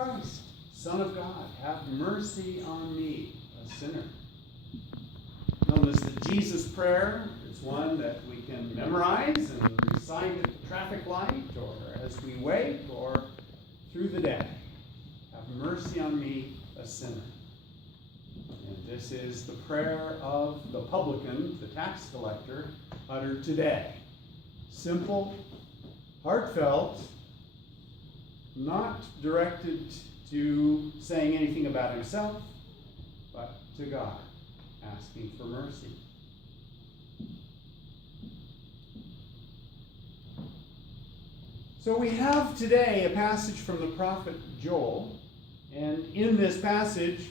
Christ, Son of God, have mercy on me, a sinner. Known as the Jesus Prayer. It's one that we can memorize and recite at the traffic light, or as we wait, or through the day. Have mercy on me, a sinner. And this is the prayer of the publican, the tax collector, uttered today. Simple, heartfelt, not directed to saying anything about himself, but to God, asking for mercy. So we have today a passage from the prophet Joel, and in this passage,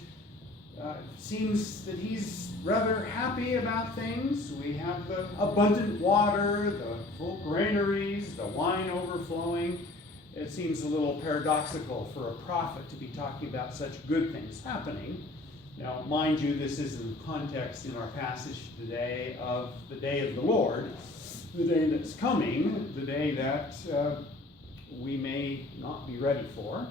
it seems that he's rather happy about things. We have the abundant water, the full granaries, the wine overflowing. It seems a little paradoxical for a prophet to be talking about such good things happening. Now, mind you, this is in context in our passage today of the day of the Lord, the day that's coming, the day that we may not be ready for.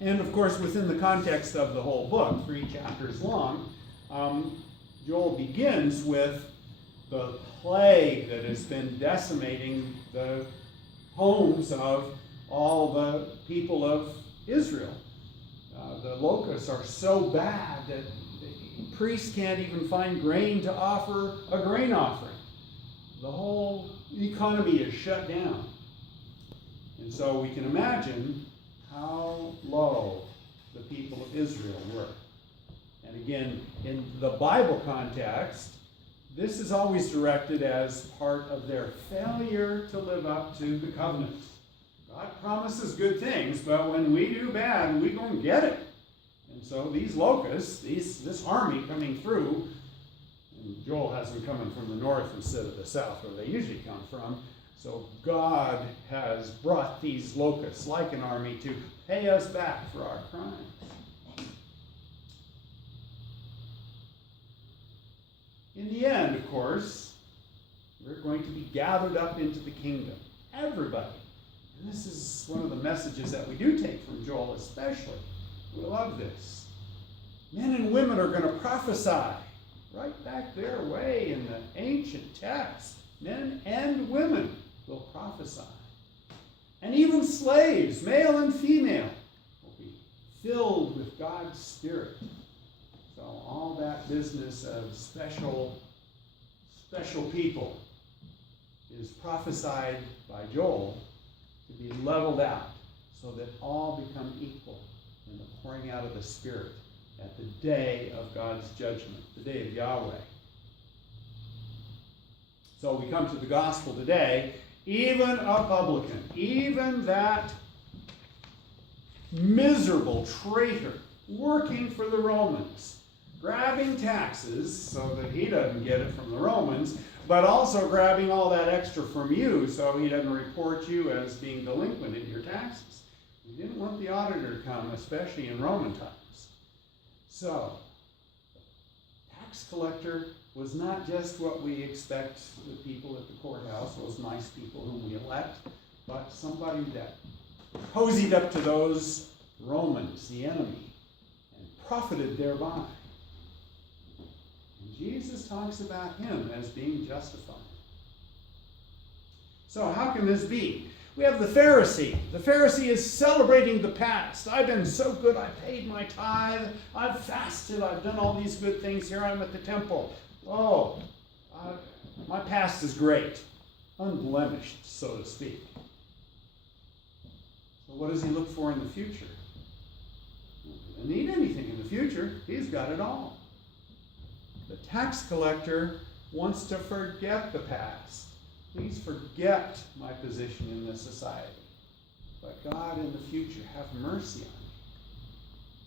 And of course, within the context of the whole book, 3 chapters long, Joel begins with the plague that has been decimating the homes of all the people of Israel. The locusts are so bad that the priests can't even find grain to offer a grain offering. The whole economy is shut down. And so we can imagine how low the people of Israel were. And again, in the Bible context, this is always directed as part of their failure to live up to the covenant. God promises good things, but when we do bad, we go and get it. And so these locusts, this army coming through, and Joel has them coming from the north instead of the south, where they usually come from. So God has brought these locusts like an army to pay us back for our crimes. In the end, of course, we're going to be gathered up into the kingdom. Everybody. And this is one of the messages that we do take from Joel especially. We love this. Men and women are going to prophesy. Right back there, way in the ancient text. Men and women will prophesy. And even slaves, male and female, will be filled with God's Spirit. So all that business of special people is prophesied by Joel to be leveled out so that all become equal in the pouring out of the Spirit at the day of God's judgment, the day of Yahweh. So we come to the gospel today. Even a publican, even that miserable traitor working for the Romans, grabbing taxes so that he doesn't get it from the Romans, but also grabbing all that extra from you so he doesn't report you as being delinquent in your taxes. He didn't want the auditor to come, especially in Roman times. So, tax collector was not just what we expect the people at the courthouse, those nice people whom we elect, but somebody that cozied up to those Romans, the enemy, and profited thereby. And Jesus talks about him as being justified. So how can this be? We have the Pharisee. The Pharisee is celebrating the past. I've been so good, I paid my tithe, I've fasted, I've done all these good things, here I'm at the temple. Oh, my past is great, unblemished, so to speak. So what does he look for in the future? He doesn't need anything in the future. He's got it all. The tax collector wants to forget the past. Please forget my position in this society. But God, in the future, have mercy on me.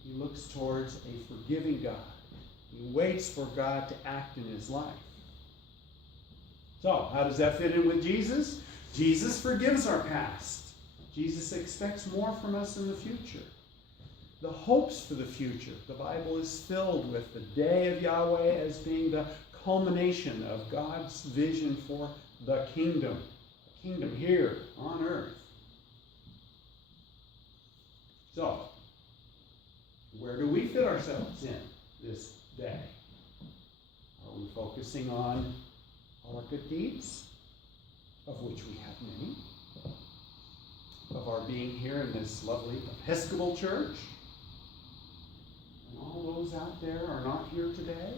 He looks towards a forgiving God. He waits for God to act in his life. So, how does that fit in with Jesus? Jesus forgives our past. Jesus expects more from us in the future. The hopes for the future. The Bible is filled with the day of Yahweh as being the culmination of God's vision for the kingdom here on earth. So, where do we fit ourselves in this day? Are we focusing on our good deeds, of which we have many, of our being here in this lovely Episcopal church? And all those out there are not here today?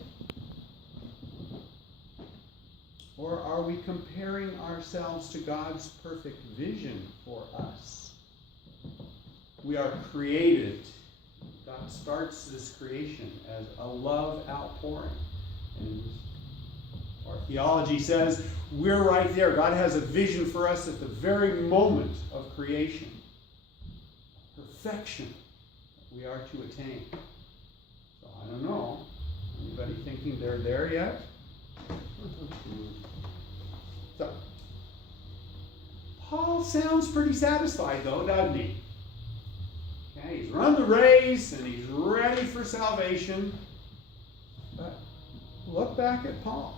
Or are we comparing ourselves to God's perfect vision for us? We are created. God starts this creation as a love outpouring. And our theology says we're right there. God has a vision for us at the very moment of creation. Perfection that we are to attain. So I don't know. Anybody thinking they're there yet? So, Paul sounds pretty satisfied though, doesn't he? Okay, he's run the race and he's ready for salvation. But look back at Paul.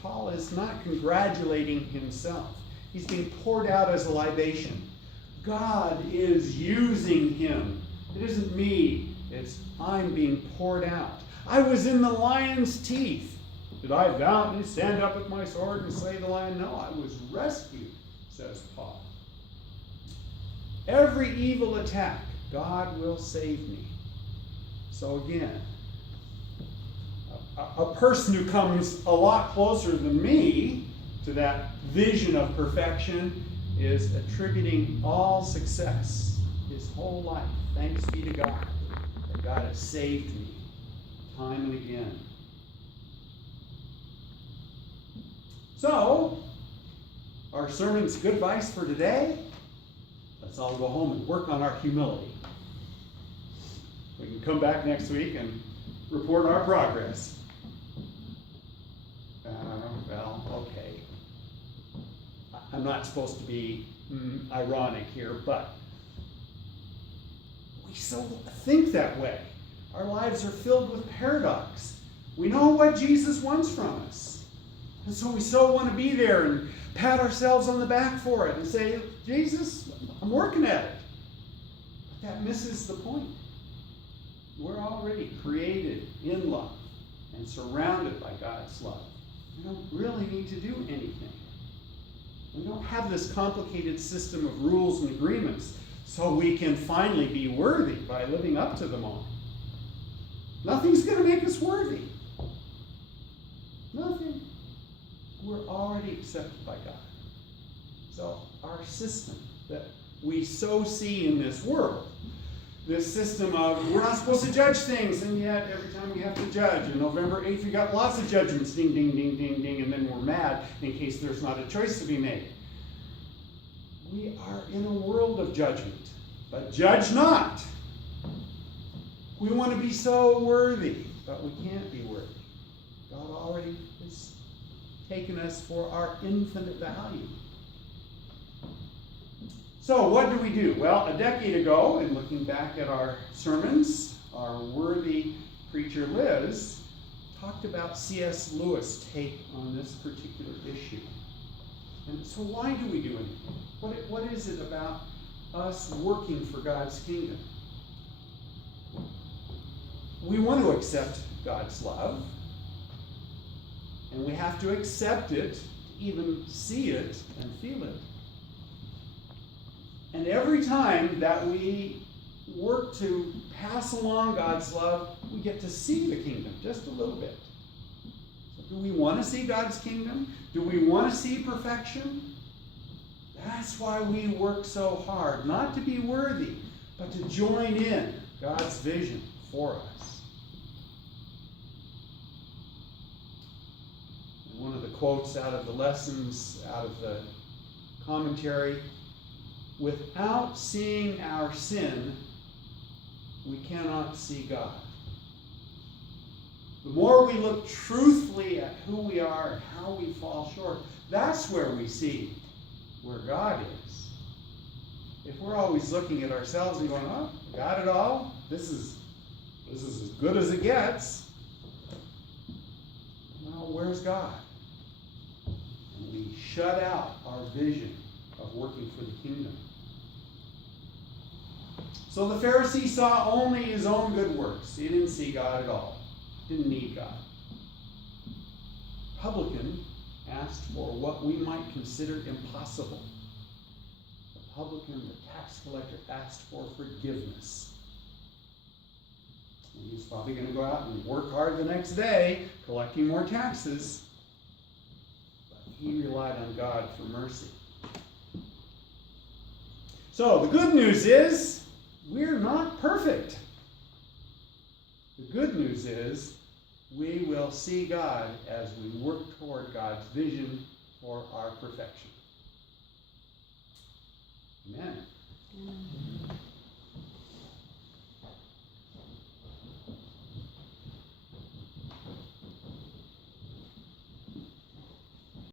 Paul is not congratulating himself. He's being poured out as a libation. God is using him. It isn't me. It's I'm being poured out. I was in the lion's teeth. Did I valiantly stand up with my sword and slay the lion? No, I was rescued, says Paul. Every evil attack, God will save me. So again, a person who comes a lot closer than me to that vision of perfection is attributing all success, his whole life, thanks be to God, that God has saved me time and again. So, our sermon's good advice for today. Let's all go home and work on our humility. We can come back next week and report our progress. Well, okay. I'm not supposed to be ironic here, but we so think that way. Our lives are filled with paradox. We know what Jesus wants from us. And so we so want to be there and pat ourselves on the back for it and say, Jesus, I'm working at it. But that misses the point. We're already created in love and surrounded by God's love. We don't really need to do anything. We don't have this complicated system of rules and agreements so we can finally be worthy by living up to them all. Nothing's going to make us worthy. Nothing. We're already accepted by God. So our system that we so see in this world, this system of we're not supposed to judge things, and yet every time we have to judge, on November 8th we got lots of judgments, ding, ding, ding, ding, ding, and then we're mad in case there's not a choice to be made. We are in a world of judgment, but judge not. We want to be so worthy, but we can't be worthy. God already has taken us for our infinite value. So what do we do? Well, a decade ago, in looking back at our sermons, our worthy preacher Liz talked about C.S. Lewis' take on this particular issue. And so why do we do anything? What is it about us working for God's kingdom? We want to accept God's love, and we have to accept it, to even see it and feel it. And every time that we work to pass along God's love, we get to see the kingdom just a little bit. So do we want to see God's kingdom? Do we want to see perfection? That's why we work so hard, not to be worthy, but to join in God's vision for us. And one of the quotes out of the lessons, out of the commentary, without seeing our sin, we cannot see God. The more we look truthfully at who we are and how we fall short, that's where we see where God is. If we're always looking at ourselves and going, oh, got it all, this is as good as it gets, well, where's God? And we shut out our vision of working for the kingdom. So the Pharisee saw only his own good works. He didn't see God at all. Didn't need God. Publican asked for what we might consider impossible. The publican, the tax collector, asked for forgiveness. And he's probably going to go out and work hard the next day, collecting more taxes. But he relied on God for mercy. So the good news is, we're not perfect. The good news is, we will see God as we work toward God's vision for our perfection. Amen.